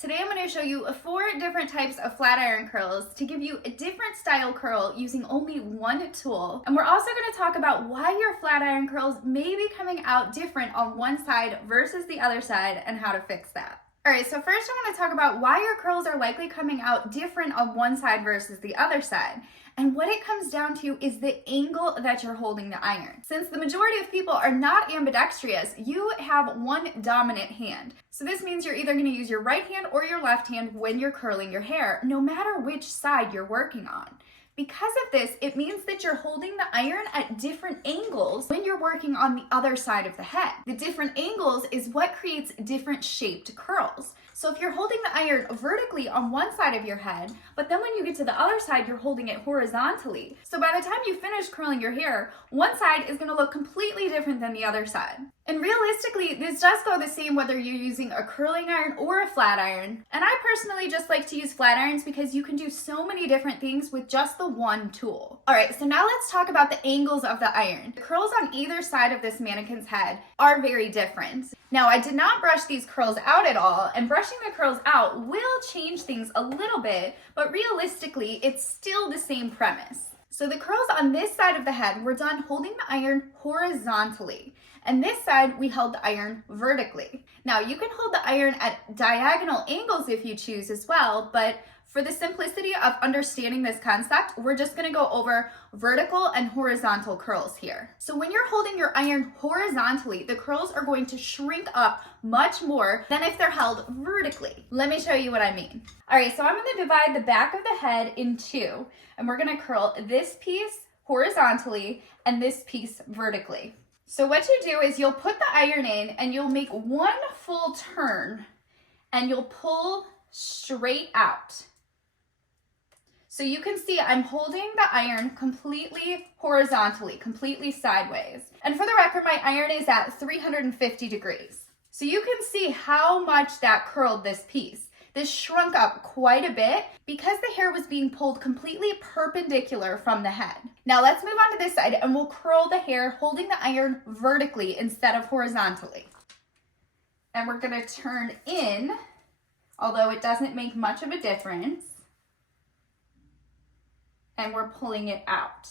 Today I'm going to show you 4 different types of flat iron curls to give you a different style curl using only one tool. And we're also going to talk about why your flat iron curls may be coming out different on one side versus the other side and how to fix that. Alright, so first I want to talk about why your curls are likely coming out different on one side versus the other side. And what it comes down to is the angle that you're holding the iron. Since the majority of people are not ambidextrous, you have one dominant hand. So this means you're either going to use your right hand or your left hand when you're curling your hair, no matter which side you're working on. Because of this, it means that you're holding the iron at different angles when you're working on the other side of the head. The different angles is what creates different shaped curls. So if you're holding the iron vertically on one side of your head, but then when you get to the other side, you're holding it horizontally. So by the time you finish curling your hair, one side is going to look completely different than the other side. And realistically, this does go the same whether you're using a curling iron or a flat iron. And I personally just like to use flat irons because you can do so many different things with just the one tool. Alright, so now let's talk about the angles of the iron. The curls on either side of this mannequin's head are very different. Now, I did not brush these curls out at all, and brushing the curls out will change things a little bit, but realistically, it's still the same premise. So the curls on this side of the head were done holding the iron horizontally. And this side, we held the iron vertically. Now, you can hold the iron at diagonal angles if you choose as well, but for the simplicity of understanding this concept, we're just gonna go over vertical and horizontal curls here. So when you're holding your iron horizontally, the curls are going to shrink up much more than if they're held vertically. Let me show you what I mean. All right, so I'm gonna divide the back of the head in two, and we're gonna curl this piece horizontally and this piece vertically. So what you do is you'll put the iron in and you'll make one full turn and you'll pull straight out. So you can see I'm holding the iron completely horizontally, completely sideways. And for the record, my iron is at 350 degrees. So you can see how much that curled this piece. This shrunk up quite a bit because the hair was being pulled completely perpendicular from the head. Now let's move on to this side and we'll curl the hair holding the iron vertically instead of horizontally. And we're gonna turn in, although it doesn't make much of a difference. And we're pulling it out.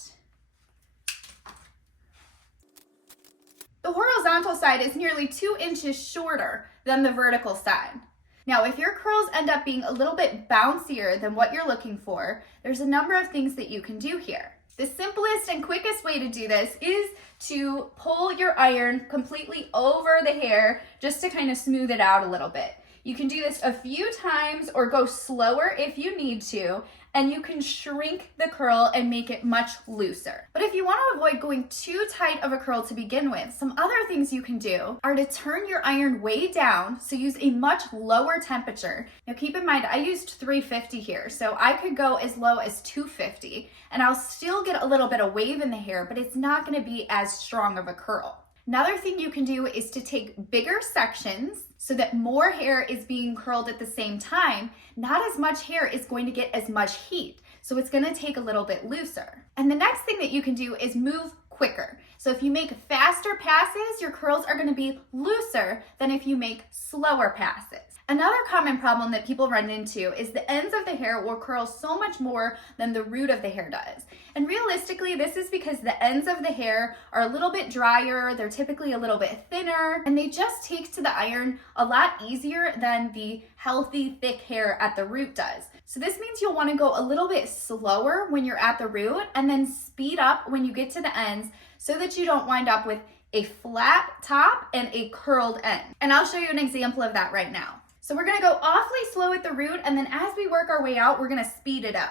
The horizontal side is nearly 2 inches shorter than the vertical side. Now, if your curls end up being a little bit bouncier than what you're looking for, there's a number of things that you can do here. The simplest and quickest way to do this is to pull your iron completely over the hair just to kind of smooth it out a little bit. You can do this a few times or go slower if you need to, and you can shrink the curl and make it much looser. But if you want to avoid going too tight of a curl to begin with, some other things you can do are to turn your iron way down, so use a much lower temperature. Now keep in mind, I used 350 here, so I could go as low as 250, and I'll still get a little bit of wave in the hair, but it's not going to be as strong of a curl. Another thing you can do is to take bigger sections so that more hair is being curled at the same time. Not as much hair is going to get as much heat, so it's going to take a little bit looser. And the next thing that you can do is move quicker. So if you make faster passes, your curls are going to be looser than if you make slower passes. Another common problem that people run into is the ends of the hair will curl so much more than the root of the hair does. And realistically, this is because the ends of the hair are a little bit drier, they're typically a little bit thinner, and they just take to the iron a lot easier than the healthy, thick hair at the root does. So this means you'll want to go a little bit slower when you're at the root and then speed up when you get to the ends so that you don't wind up with a flat top and a curled end. And I'll show you an example of that right now. So we're gonna go awfully slow at the root, and then as we work our way out, we're gonna speed it up.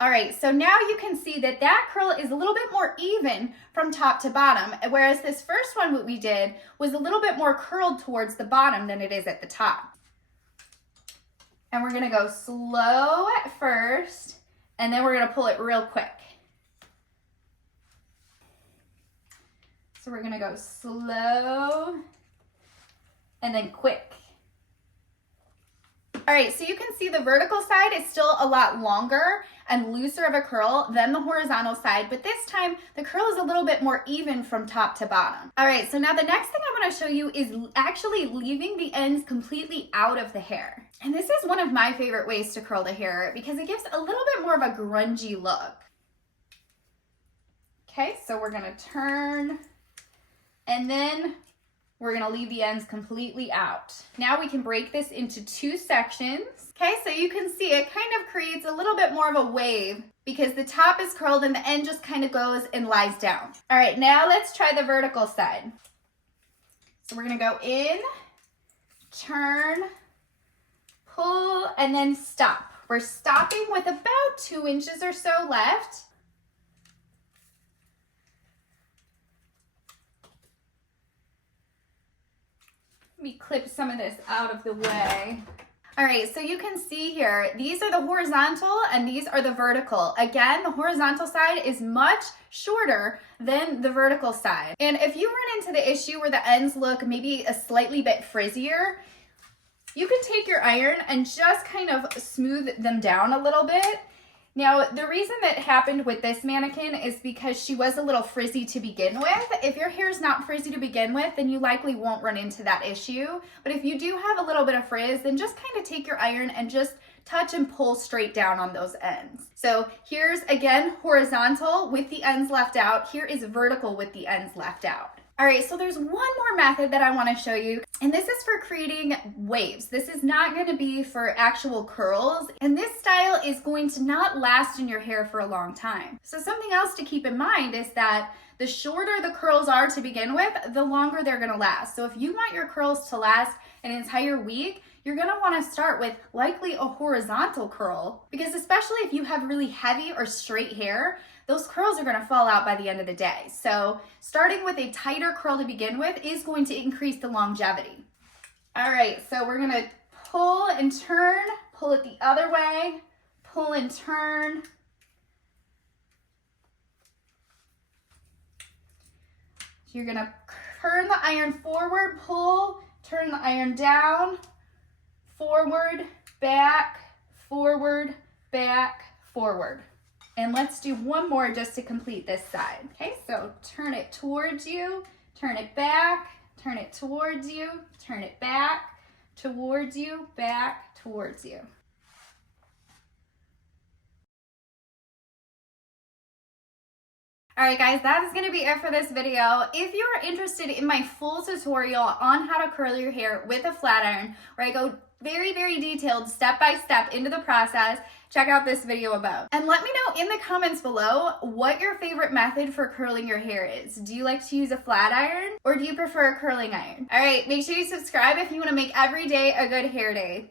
All right, so now you can see that that curl is a little bit more even from top to bottom, whereas this first one, what we did, was a little bit more curled towards the bottom than it is at the top. And we're gonna go slow at first, and then we're gonna pull it real quick. So we're gonna go slow and then quick. All right, so you can see the vertical side is still a lot longer and looser of a curl than the horizontal side, but this time the curl is a little bit more even from top to bottom. All right, so now the next thing I want to show you is actually leaving the ends completely out of the hair. And this is one of my favorite ways to curl the hair because it gives a little bit more of a grungy look. Okay, so we're gonna turn and then we're gonna leave the ends completely out. Now we can break this into 2 sections. Okay, so you can see it kind of creates a little bit more of a wave because the top is curled and the end just kind of goes and lies down. All right, now let's try the vertical side. So we're gonna go in, turn, pull, and then stop. We're stopping with about 2 inches or so left. Let me clip some of this out of the way. All right, so you can see here, these are the horizontal and these are the vertical. Again, the horizontal side is much shorter than the vertical side. And if you run into the issue where the ends look maybe a slightly bit frizzier, you can take your iron and just kind of smooth them down a little bit. Now, the reason that happened with this mannequin is because she was a little frizzy to begin with. If your hair is not frizzy to begin with, then you likely won't run into that issue. But if you do have a little bit of frizz, then just kind of take your iron and just touch and pull straight down on those ends. So here's, again, horizontal with the ends left out. Here is vertical with the ends left out. All right, so there's one more method that I want to show you, and this is for creating waves. This is not going to be for actual curls, and this style is going to not last in your hair for a long time. So something else to keep in mind is that the shorter the curls are to begin with, the longer they're going to last. So if you want your curls to last an entire week, you're going to want to start with likely a horizontal curl, because especially if you have really heavy or straight hair, those curls are going to fall out by the end of the day. So starting with a tighter curl to begin with is going to increase the longevity. All right, so we're going to pull and turn, pull it the other way, pull and turn. You're going to turn the iron forward, pull, turn the iron down, forward, back, forward, back, forward. And let's do one more just to complete this side. Okay, so turn it towards you, turn it back, turn it towards you, turn it back, towards you, back, towards you. All right, guys, that is going to be it for this video. If you are interested in my full tutorial on how to curl your hair with a flat iron, where I go very, very detailed step-by-step into the process, check out this video above. And let me know in the comments below what your favorite method for curling your hair is. Do you like to use a flat iron or do you prefer a curling iron? All right, make sure you subscribe if you want to make every day a good hair day.